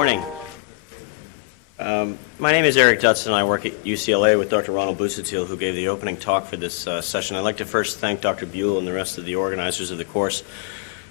morning. My name is Erik Dutson, and I work at UCLA with Dr. Ronald Busatil, who gave the opening talk for this session. I'd like to first thank Dr. Buell and the rest of the organizers of the course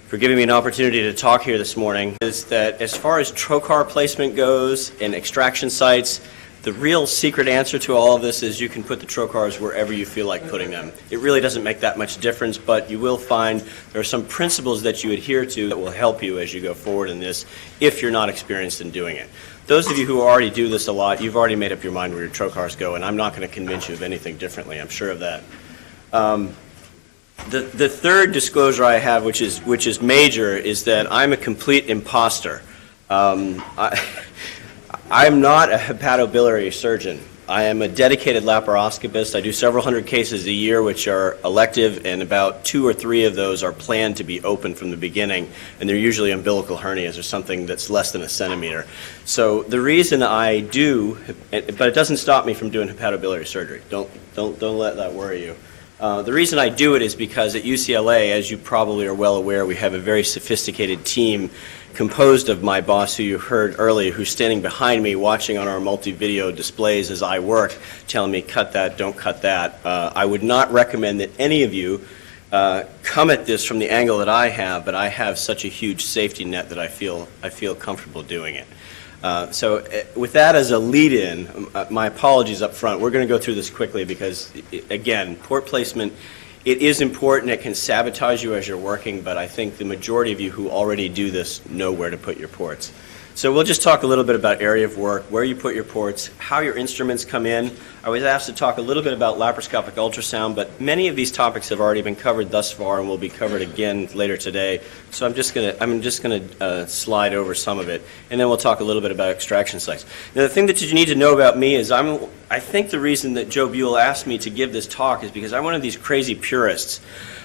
for giving me an opportunity to talk here this morning. Is that as far as trocar placement goes and extraction sites, the real secret answer to all of this is you can put the trocars wherever you feel like putting them. It really doesn't make that much difference, but you will find there are some principles that you adhere to that will help you as you go forward in this if you're not experienced in doing it. Those of you who already do this a lot, you've already made up your mind where your trocars go, and I'm not going to convince you of anything differently. I'm sure of that. The third disclosure I have, which is major, is that I'm a complete imposter. I'm not a hepatobiliary surgeon. I am a dedicated laparoscopist. I do several hundred cases a year, which are elective, and about 2 or 3 of those are planned to be open from the beginning, and they're usually umbilical hernias or something that's less than a centimeter. So the reason I do, but it doesn't stop me from doing hepatobiliary surgery. Don't let that worry you. The reason I do it is because at UCLA, as you probably are well aware, we have a very sophisticated team composed of my boss, who you heard earlier, who's standing behind me watching on our multi-video displays as I work, telling me, cut that, don't cut that. I would not recommend that any of you come at this from the angle that I have, but I have such a huge safety net that I feel comfortable doing it. So with that as a lead-in, my apologies up front. We're going to go through this quickly because, again, port placement, it is important. It can sabotage you as you're working, but I think the majority of you who already do this know where to put your ports. So we'll just talk a little bit about area of work, where you put your ports, how your instruments come in. I was asked to talk a little bit about laparoscopic ultrasound, but many of these topics have already been covered thus far and will be covered again later today. So I'm just going to slide over some of it, and then we'll talk a little bit about extraction sites. Now, the thing that you need to know about me is I think the reason that Joe Buell asked me to give this talk is because I'm one of these crazy purists.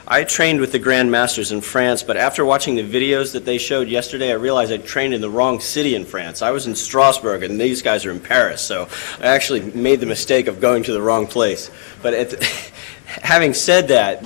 I trained with the Grand Masters in France, but after watching the videos that they showed yesterday, I realized I trained in the wrong city in France. I was in Strasbourg, and these guys are in Paris, so I actually made the mistake of going to the wrong place. But having said that,